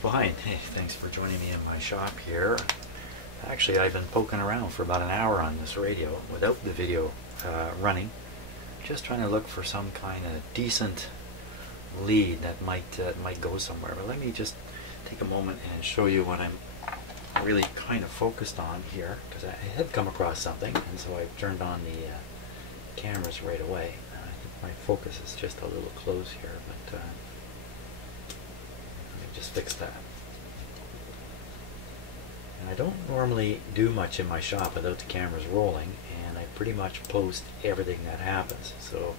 Well, hi, hey, thanks for joining me in my shop here. Actually, I've been poking around for about an hour on this radio without the video running, just trying to look for some kind of decent lead that might go somewhere. But let me just take a moment and show you what I'm really kind of focused on here, because I had come across something, and so I turned on the cameras right away. I think my focus is just a little close here, but let me just fix that. And I don't normally do much in my shop without the cameras rolling, and I pretty much post everything that happens. So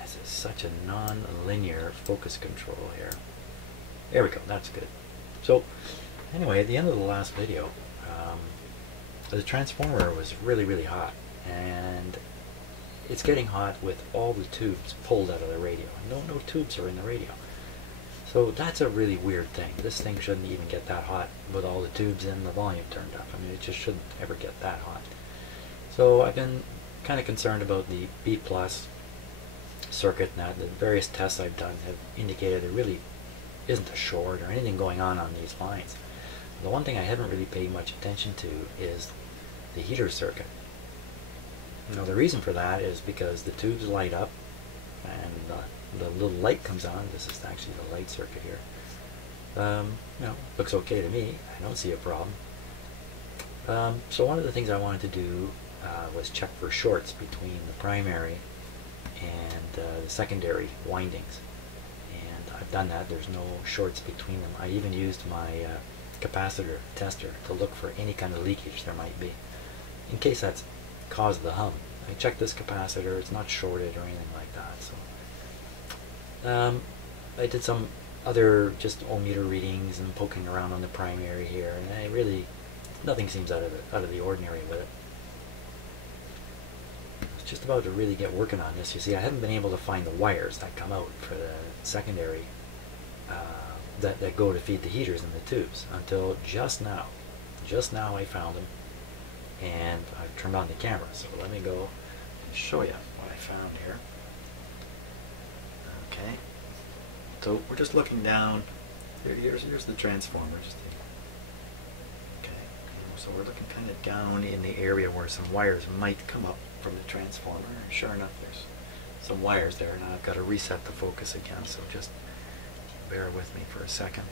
this is such a non-linear focus control here. There we go, that's good. So anyway, at the end of the last video, the transformer was really hot, and it's getting hot with all the tubes pulled out of the radio. No tubes are in the radio. So that's a really weird thing. This thing shouldn't even get that hot with all the tubes and the volume turned up. I mean, it just shouldn't ever get that hot. So I've been kind of concerned about the B+ circuit, and that the various tests I've done have indicated there really isn't a short or anything going on these lines. The one thing I haven't really paid much attention to is the heater circuit. Now the reason for that is because the tubes light up and the little light comes on. This is actually the light circuit here. Looks okay to me. I don't see a problem. So one of the things I wanted to do was check for shorts between the primary and the secondary windings. And I've done that. There's no shorts between them. I even used my capacitor tester to look for any kind of leakage there might be, in case that's caused the hum. I checked this capacitor, it's not shorted or anything like that. So I did some other just ohmmeter readings and poking around on the primary here, and nothing seems out of the ordinary with it. I was just about to really get working on this. You see, I haven't been able to find the wires that come out for the secondary that go to feed the heaters in the tubes until just now. Just now I found them, and I've turned on the camera. So let me go and show you what I found here. Okay, so we're just looking down. Here's the transformer. Okay, so we're looking kind of down in the area where some wires might come up from the transformer. And sure enough, there's some wires there. Now I've got to reset the focus again, so just bear with me for a second.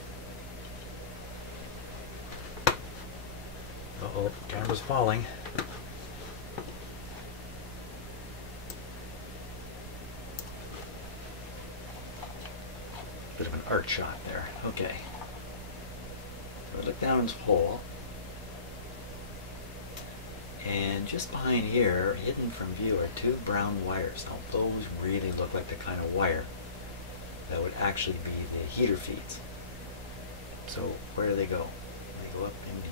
Uh-oh, camera's falling. Bit of an art shot there. Okay. So I look down this hole, and just behind here, hidden from view, are two brown wires. Now those really look like the kind of wire that would actually be the heater feeds. So where do they go? They go up in here.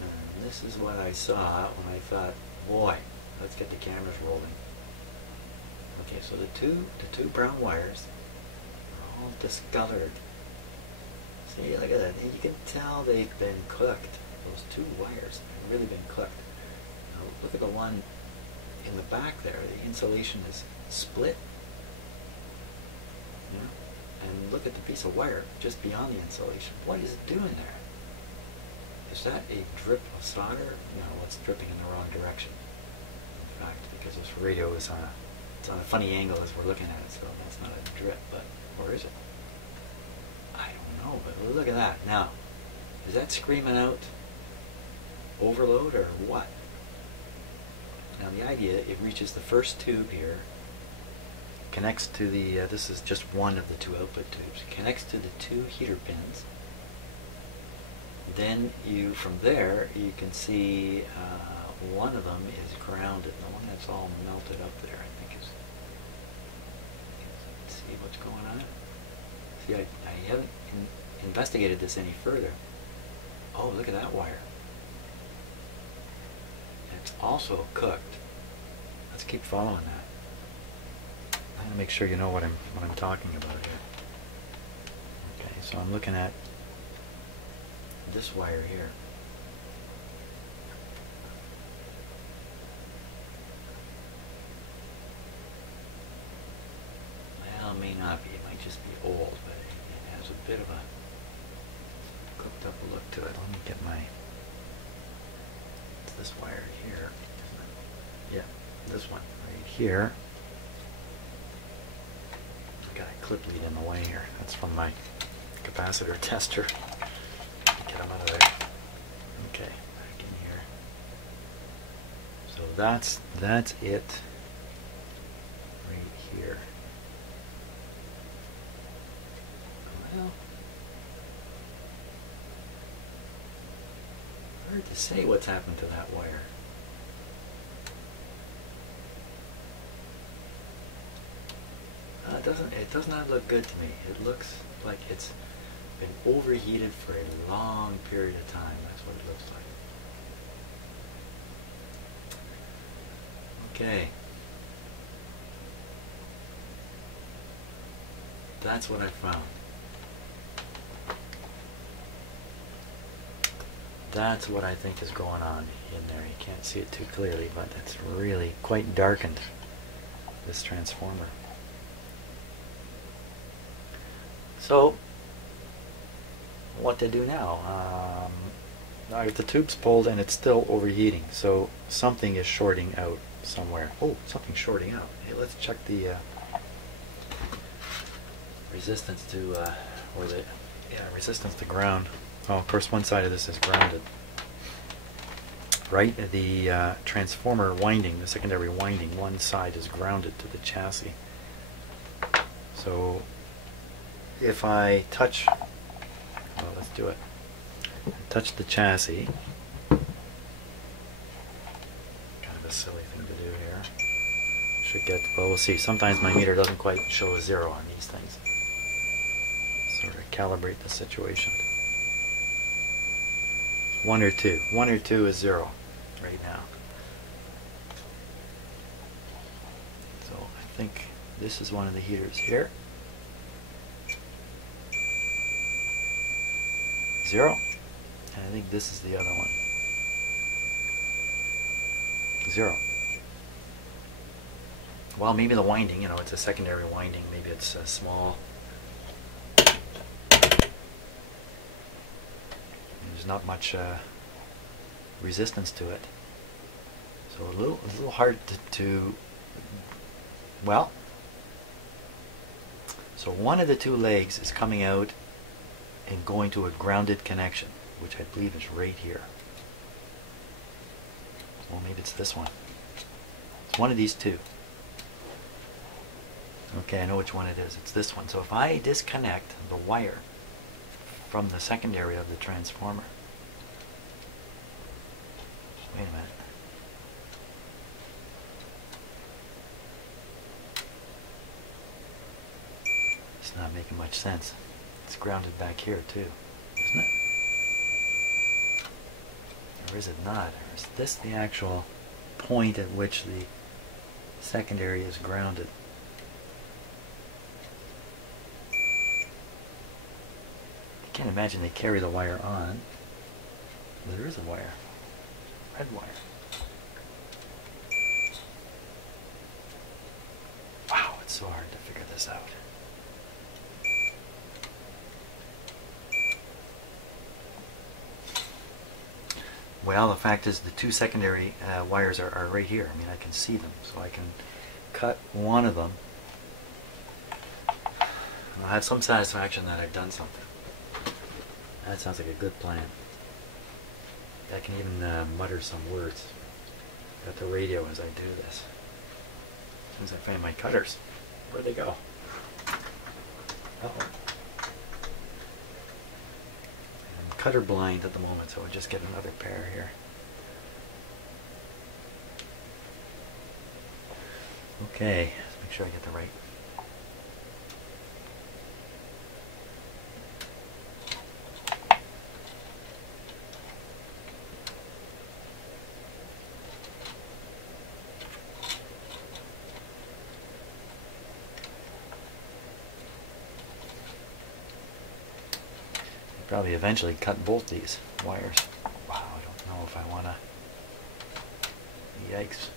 And this is what I saw when I thought, boy, let's get the cameras rolling. Okay, so the two brown wires are all discolored. See, look at that. You can tell they've been cooked. Those two wires have really been cooked. Now look at the one in the back there. The insulation is split. Yeah. And look at the piece of wire just beyond the insulation. What is it doing there? Is that a drip of solder? No, it's dripping in the wrong direction. In fact, because this radio is on a funny angle as we're looking at it, so that's not a drip, but or is it? I don't know, but look at that. Now, is that screaming out overload or what? Now the idea, it reaches the first tube here, connects to the, this is just one of the two output tubes, connects to the two heater pins. Then from there, you can see one of them is grounded. The one that's all melted up there, I think is, let's see what's going on. See, I haven't investigated this any further. Oh, look at that wire. It's also cooked. Let's keep following that. I'm gonna make sure you know what I'm talking about here. Okay, so I'm looking at this wire here. bit of a cooked up look to it. Let me get my, it's this wire here, isn't it? Yeah, this one right here. I got a clip lead in the way here. That's from my capacitor tester. Get them out of there. Okay, back in here. So that's it right here. Well, hard to say what's happened to that wire. It does not look good to me. It looks like it's been overheated for a long period of time. That's what it looks like. Okay. That's what I found. That's what I think is going on in there. You can't see it too clearly, but it's really quite darkened, this transformer. So, what to do now? I got the tubes pulled and it's still overheating, so something is shorting out somewhere. Oh, something's shorting out. Hey, let's check the resistance to, resistance to ground. Oh, of course, one side of this is grounded. Right, the transformer winding, the secondary winding, one side is grounded to the chassis. So, if I touch, well, let's do it. Touch the chassis. Kind of a silly thing to do here. Should get, well, we'll see. Sometimes my meter doesn't quite show a 0 on these things. Sort of calibrate the situation. 1 or 2. 1 or 2 is 0 right now. So I think this is one of the heaters here. 0. And I think this is the other one. 0. Well, maybe the winding, it's a secondary winding. Maybe it's a small. There's not much resistance to it. So a little hard to well. So one of the two legs is coming out and going to a grounded connection, which I believe is right here. Well, maybe it's this one. It's one of these two. Okay, I know which one it is. It's this one. So if I disconnect the wire from the secondary of the transformer, wait a minute. It's not making much sense. It's grounded back here too, isn't it? Or is it not? Or is this the actual point at which the secondary is grounded? I can't imagine they carry the wire on. There is a wire. Red wire. Wow, it's so hard to figure this out. Well, the fact is the two secondary wires are right here. I mean, I can see them, so I can cut one of them. I'll have some satisfaction that I've done something. That sounds like a good plan. I can even mutter some words at the radio as I do this. As soon as I find my cutters, where'd they go? Uh-oh. I'm cutter blind at the moment, so I'll just get another pair here. Okay, let's make sure I get the right. Probably eventually cut both these wires. Wow, I don't know if I want to. Yikes.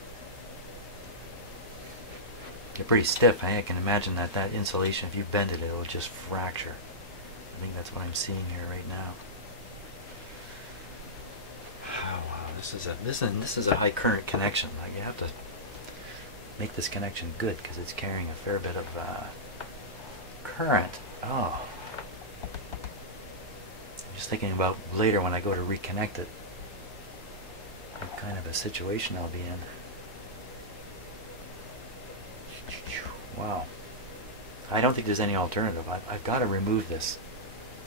They're pretty stiff. I can imagine that insulation, if you bend it, it'll just fracture. I think that's what I'm seeing here right now. Oh, wow, this is a high current connection. Like, you have to make this connection good because it's carrying a fair bit of current. Oh, I'm just thinking about later when I go to reconnect it, what kind of a situation I'll be in. Wow. I don't think there's any alternative. I've got to remove this.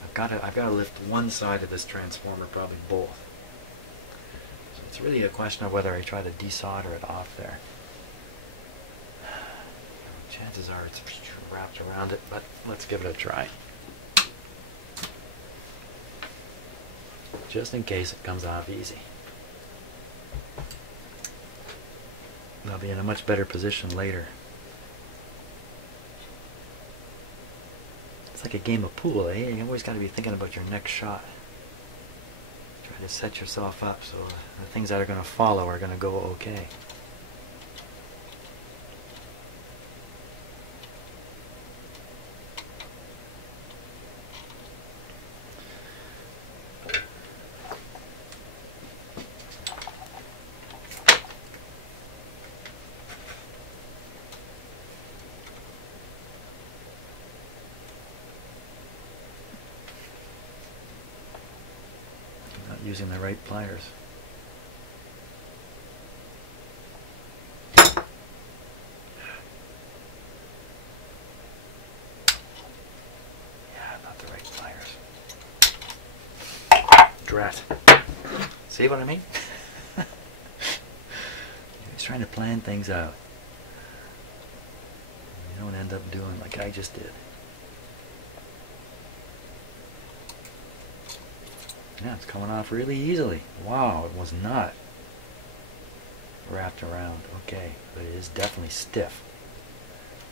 I've got to lift one side of this transformer, probably both. So it's really a question of whether I try to desolder it off there. Chances are it's wrapped around it, but let's give it a try. Just in case it comes off easy. I'll be in a much better position later. It's like a game of pool, eh? You always got to be thinking about your next shot. Try to set yourself up so the things that are going to follow are going to go okay. Using the right pliers. Yeah, not the right pliers. Drat. See what I mean? He's trying to plan things out. You don't end up doing like I just did. Yeah, it's coming off really easily. Wow, it was not wrapped around. Okay, but it is definitely stiff.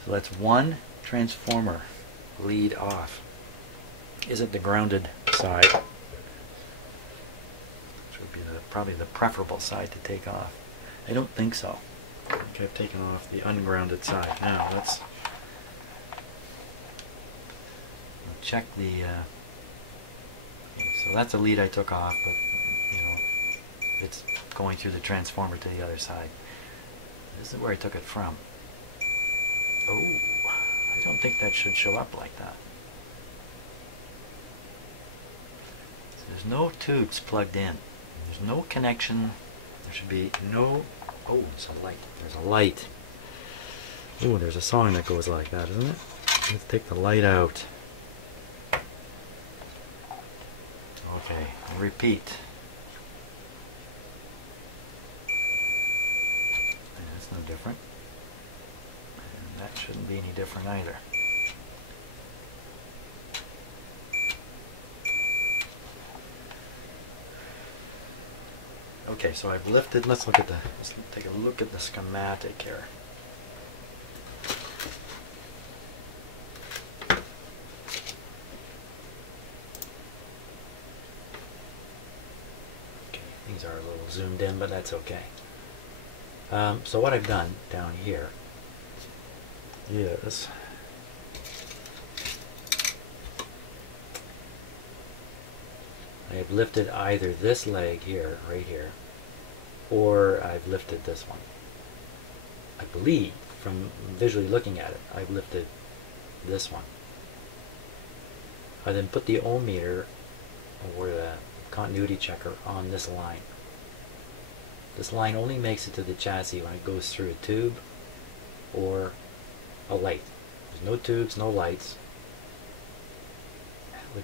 So that's one transformer lead off. Is it the grounded side? Which would be probably the preferable side to take off. I don't think so. I think I've taken off the ungrounded side. Now let's check the so that's a lead I took off, but you know, it's going through the transformer to the other side. This is where I took it from. Oh, I don't think that should show up like that. So there's no tubes plugged in. There's no connection. There should be no... Oh, there's a light. There's a light. Oh, there's a song that goes like that, isn't it? Let's take the light out. Okay, repeat. And that's no different. And that shouldn't be any different either. Okay, so I've lifted. Let's take a look at the schematic here. Things are a little zoomed in, but that's okay. So what I've done down here is I've lifted either this leg here, right here, or I've lifted this one. I believe, from visually looking at it, I've lifted this one. I then put the ohm meter or the continuity checker on this line. This line only makes it to the chassis when it goes through a tube or a light. There's no tubes, no lights. I would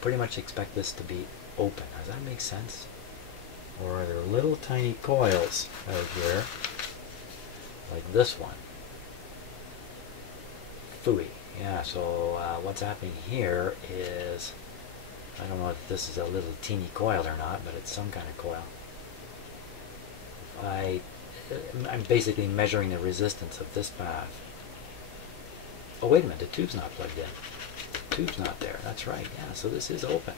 pretty much expect this to be open. Does that make sense? Or are there little tiny coils out here, like this one? Phooey. Yeah, so what's happening here is, I don't know if this is a little teeny coil or not, but it's some kind of coil. I'm basically measuring the resistance of this path. Oh, wait a minute, the tube's not plugged in. The tube's not there, that's right, yeah, so this is open.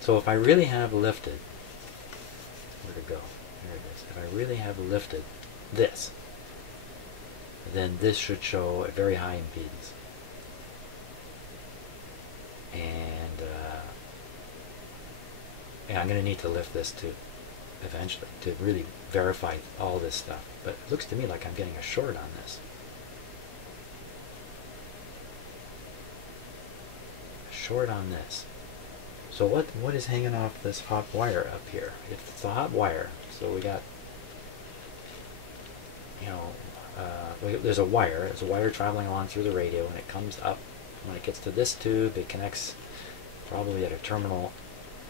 So if I really have lifted, where'd it go? Here it is. If I really have lifted this, then this should show a very high impedance. and I'm going to need to lift this to eventually to really verify all this stuff. But it looks to me like I'm getting a short on this. A short on this. So what is hanging off this hot wire up here? It's a hot wire. So we got, you know, there's a wire traveling along through the radio, and it comes up. When it gets to this tube, it connects probably at a terminal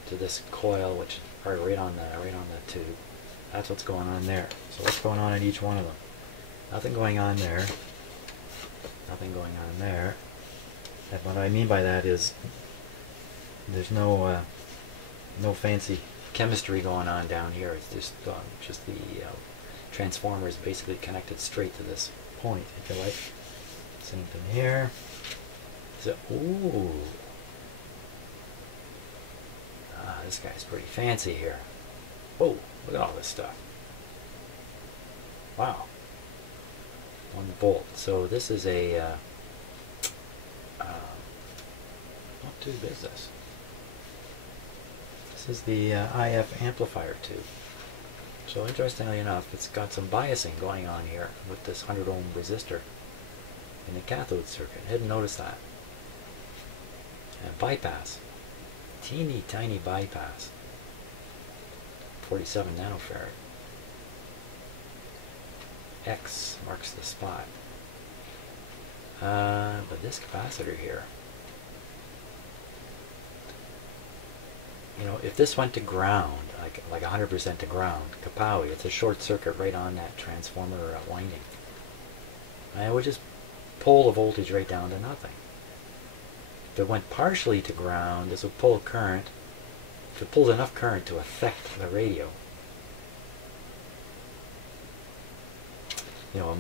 to this coil, which is right on the tube. That's what's going on there. So what's going on in each one of them? Nothing going on there. Nothing going on there. And what I mean by that is there's no fancy chemistry going on down here. It's just the transformer is basically connected straight to this point, if you like. Same thing here. So, ooh. This guy's pretty fancy here. Whoa, look at all this stuff. Wow. 1 volt. So this is a, what tube is this? This is the IF amplifier tube. So interestingly enough, it's got some biasing going on here with this 100 ohm resistor in the cathode circuit. I hadn't noticed that. And bypass. Teeny tiny bypass. 47 nanofarad. X marks the spot. But this capacitor here, you know, if this went to ground, like 100% to ground, kapowie, it's a short circuit right on that transformer winding. And it would just pull the voltage right down to nothing. If it went partially to ground, this would pull current. If it pulls enough current to affect the radio, you know,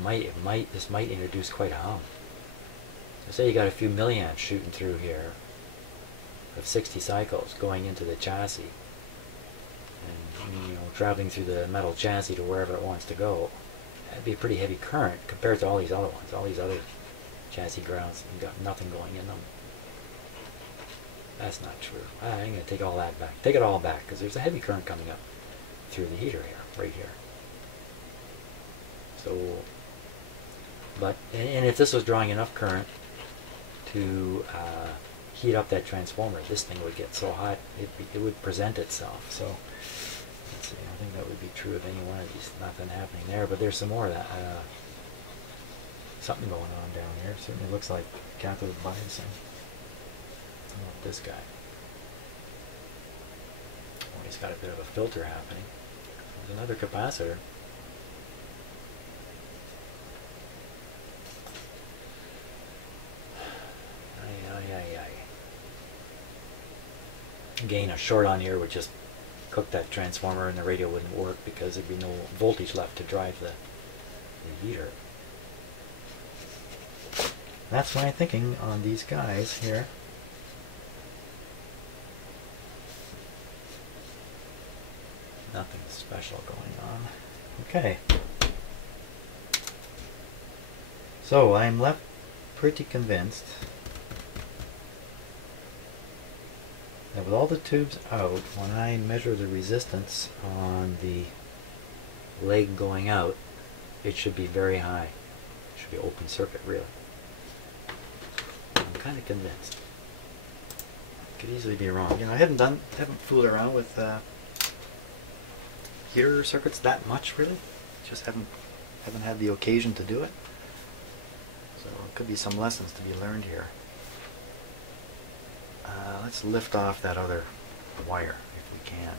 this might introduce quite a hum. So say you got a few milliamps shooting through here of 60 cycles going into the chassis, and, you know, traveling through the metal chassis to wherever it wants to go. That'd be a pretty heavy current compared to all these other ones. All these other chassis grounds, you've got nothing going in them. That's not true. I'm going to take all that back. Take it all back, because there's a heavy current coming up through the heater here, right here. So, and if this was drawing enough current to heat up that transformer, this thing would get so hot it would present itself. So, let's see. I think that would be true of any one of these. Nothing happening there, but there's some more of that. Something going on down here. Certainly looks like cathode biasing. This guy. Oh, he's got a bit of a filter happening. There's another capacitor. Again, a short on here would just cook that transformer and the radio wouldn't work because there'd be no voltage left to drive the heater. That's my thinking on these guys here. Nothing special going on. Okay. So I'm left pretty convinced that with all the tubes out, when I measure the resistance on the leg going out, it should be very high. It should be open circuit, really. I'm kind of convinced. Could easily be wrong. You know, I haven't fooled around with heater circuits that much, really. Just haven't had the occasion to do it. So it could be some lessons to be learned here. Let's lift off that other wire if we can.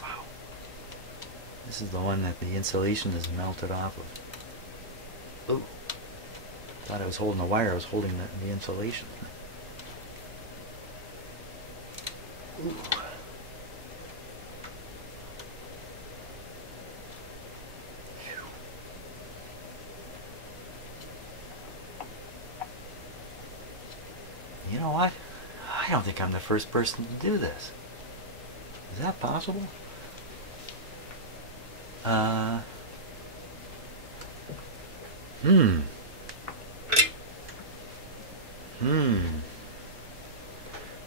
Wow. This is the one that the insulation is melted off of. Ooh. Thought I was holding the wire, I was holding the insulation. Ooh. You know what? I don't think I'm the first person to do this. Is that possible?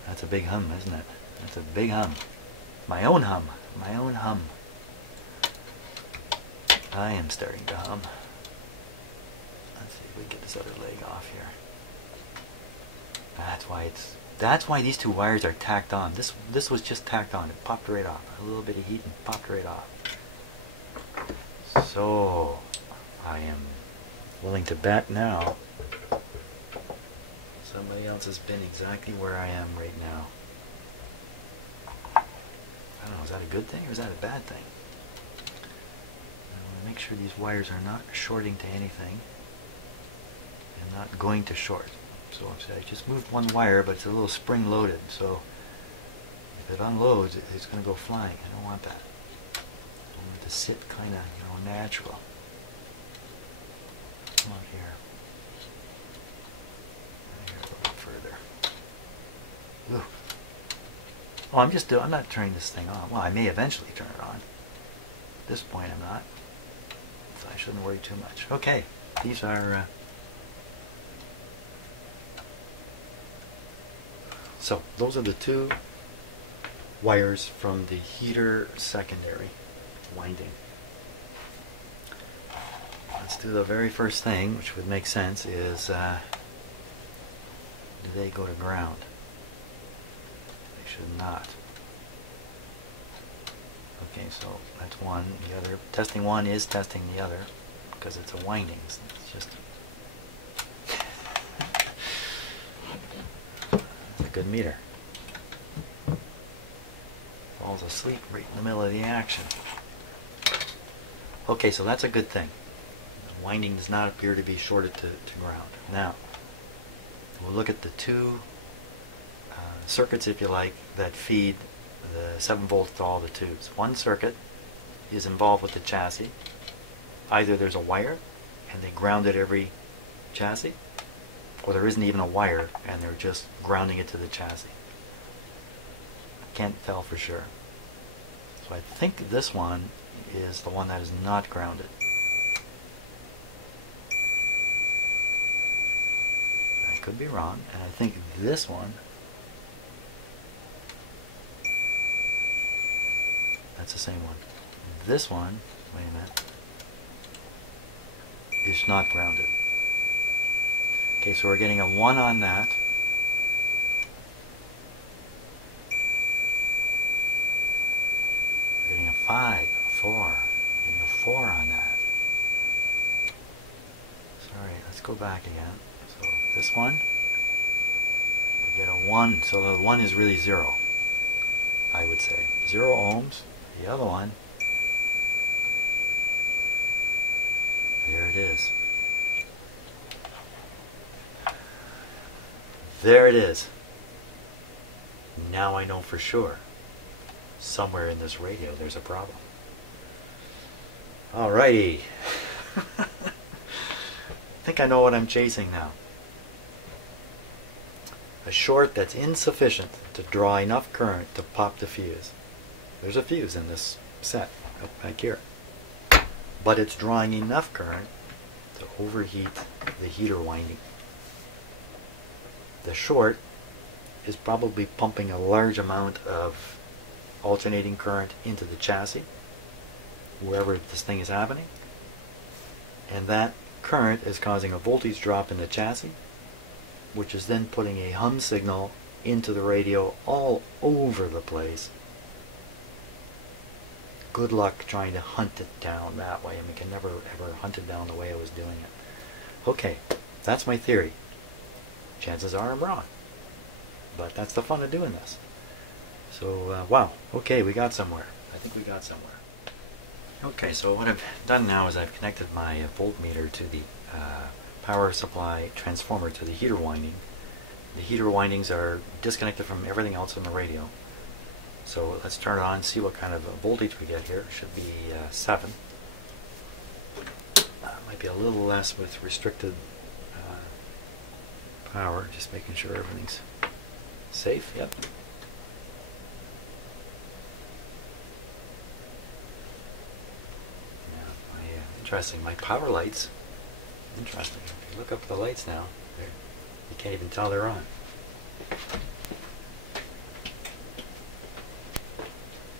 That's a big hum, isn't it? That's a big hum. My own hum. My own hum. I am starting to hum. Let's see if we can get this other leg off here. That's why these two wires are tacked on. This was just tacked on. It popped right off. A little bit of heat and popped right off. So I am willing to bet now somebody else has been exactly where I am right now. I don't know, is that a good thing or is that a bad thing? I want to make sure these wires are not shorting to anything and not going to short. So I just moved one wire, but it's a little spring loaded, so if it unloads, it's going to go flying. I don't want that. I want it to sit kind of, natural. Come on here. Right here a little bit further. Ooh. Oh, I'm not turning this thing on. Well, I may eventually turn it on. At this point, I'm not. So I shouldn't worry too much. Okay, these are... So, those are the two wires from the heater secondary winding. Let's do the very first thing, which would make sense, is do they go to ground? They should not. Okay, so that's one. The other, testing one is testing the other, because it's a winding. It's just... That's a good meter. Falls asleep right in the middle of the action. Okay, so that's a good thing. The winding does not appear to be shorted to ground. Now, we'll look at the two circuits, if you like, that feed the 7 volts to all the tubes. One circuit is involved with the chassis. Either there's a wire and they grounded every chassis, or there isn't even a wire and they're just grounding it to the chassis. I can't tell for sure. So I think this one is the one that is not grounded. I could be wrong, and I think this one, that's the same one. This one, wait a minute, is not grounded. Okay, so we're getting a 1 on that. We're getting a 5, a 4, getting a 4 on that. Sorry, let's go back again. So this one, we get a 1, so the 1 is really 0, I would say. 0 ohms. The other one, there it is. There it is. Now I know for sure. Somewhere in this radio there's a problem. Alrighty. I think I know what I'm chasing now. A short that's insufficient to draw enough current to pop the fuse. There's a fuse in this set up back here. But it's drawing enough current to overheat the heater winding. The short is probably pumping a large amount of alternating current into the chassis, wherever this thing is happening, and that current is causing a voltage drop in the chassis, which is then putting a hum signal into the radio all over the place. Good luck trying to hunt it down that way. I mean, you can never ever hunt it down the way I was doing it. Okay, that's my theory. Chances are I'm wrong, but that's the fun of doing this. So, wow, okay, we got somewhere. I think we got somewhere. Okay, so what I've done now is I've connected my voltmeter to the power supply transformer to the heater winding. The heater windings are disconnected from everything else in the radio. So let's turn it on and see what kind of voltage we get here. It should be 7. Might be a little less with restricted power, just making sure everything's safe. Yep. Yeah, interesting. My power lights. Interesting. If you look up the lights now, You can't even tell they're on.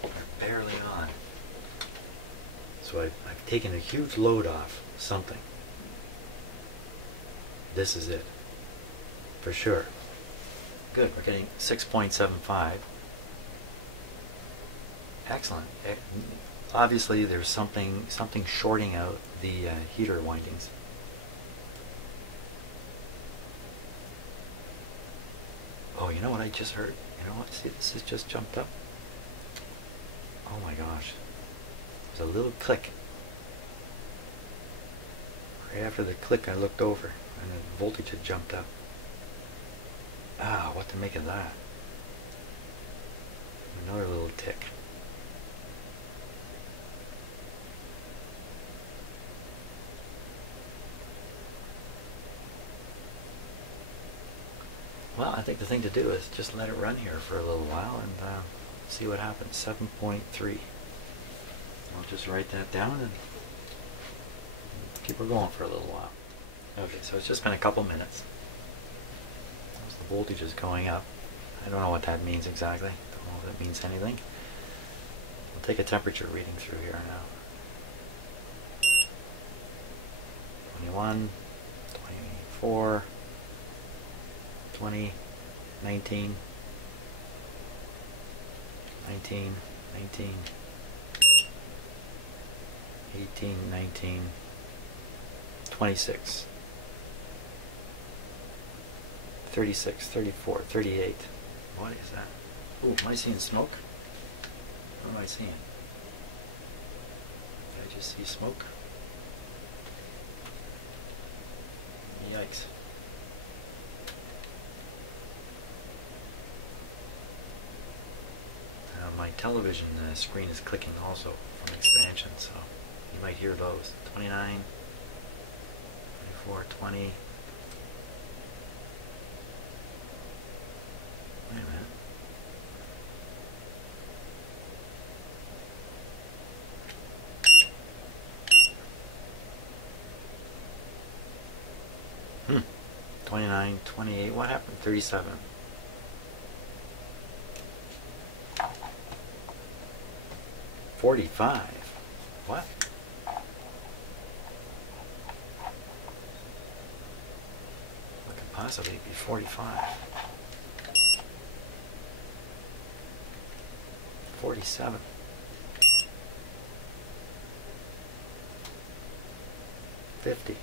They're barely on. So I've taken a huge load off something. This is it. For sure. Good, we're getting 6.75. Excellent. Obviously there's something shorting out the heater windings. Oh, you know what I just heard? You know what? See, this has just jumped up. Oh my gosh. There's a little click. Right after the click I looked over and the voltage had jumped up. Ah, what to make of that? Another little tick. Well, I think the thing to do is just let it run here for a little while and see what happens. 7.3. I'll just write that down and keep her going for a little while. Okay, so it's just been a couple minutes. The voltage is going up. I don't know what that means exactly. Don't know if it means anything. We'll take a temperature reading through here now. 21, 24, 20, 19, 19, 19, 18, 19, 26, 36, 34, 38. What is that? Ooh, am I seeing smoke? What am I seeing? Did I just see smoke? Yikes. My television screen is clicking also from expansion, so you might hear those. 29, 24, 20. Wait a minute. Hmm. 29, 28. What happened? 37. 45. What? What could possibly be 45? 47. 50.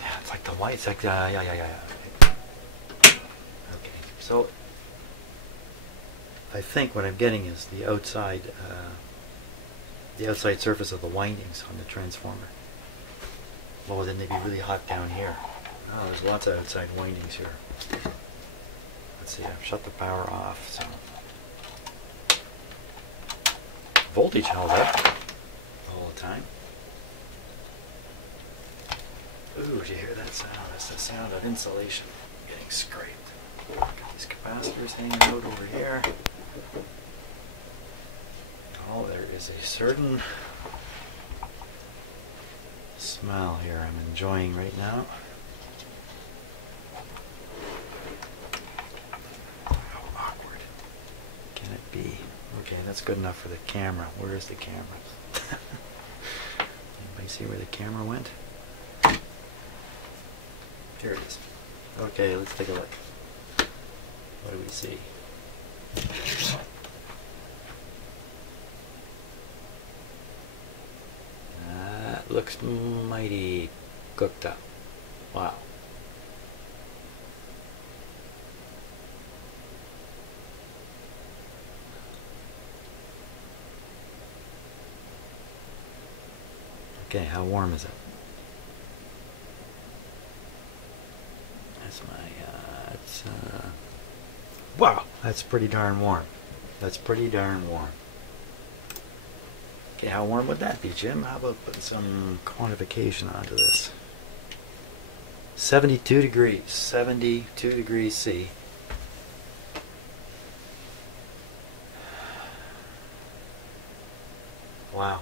Yeah, it's like the white. It's like yeah. Okay, so I think what I'm getting is the outside surface of the windings on the transformer. Well, then they'd be really hot down here. Oh, there's lots of outside windings here. Let's see, I've shut the power off, so voltage held up the whole time. Ooh, did you hear that sound? That's the sound of insulation getting scraped. Got these capacitors hanging out over here. Oh, there is a certain smell here I'm enjoying right now. How awkward can it be? Okay, that's good enough for the camera. Where is the camera? Anybody see where the camera went? Here it is. Okay, let's take a look. What do we see? That looks mighty cooked up. Wow. Okay, how warm is it? That's my, wow, that's pretty darn warm. That's pretty darn warm. Okay, how warm would that be, Jim? How about putting some quantification onto this? 72 degrees. 72 degrees C. Wow.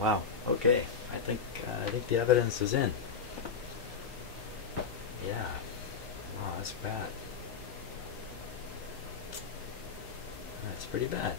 Wow. Okay. I think the evidence is in. Yeah. Wow, that's bad. That's pretty bad.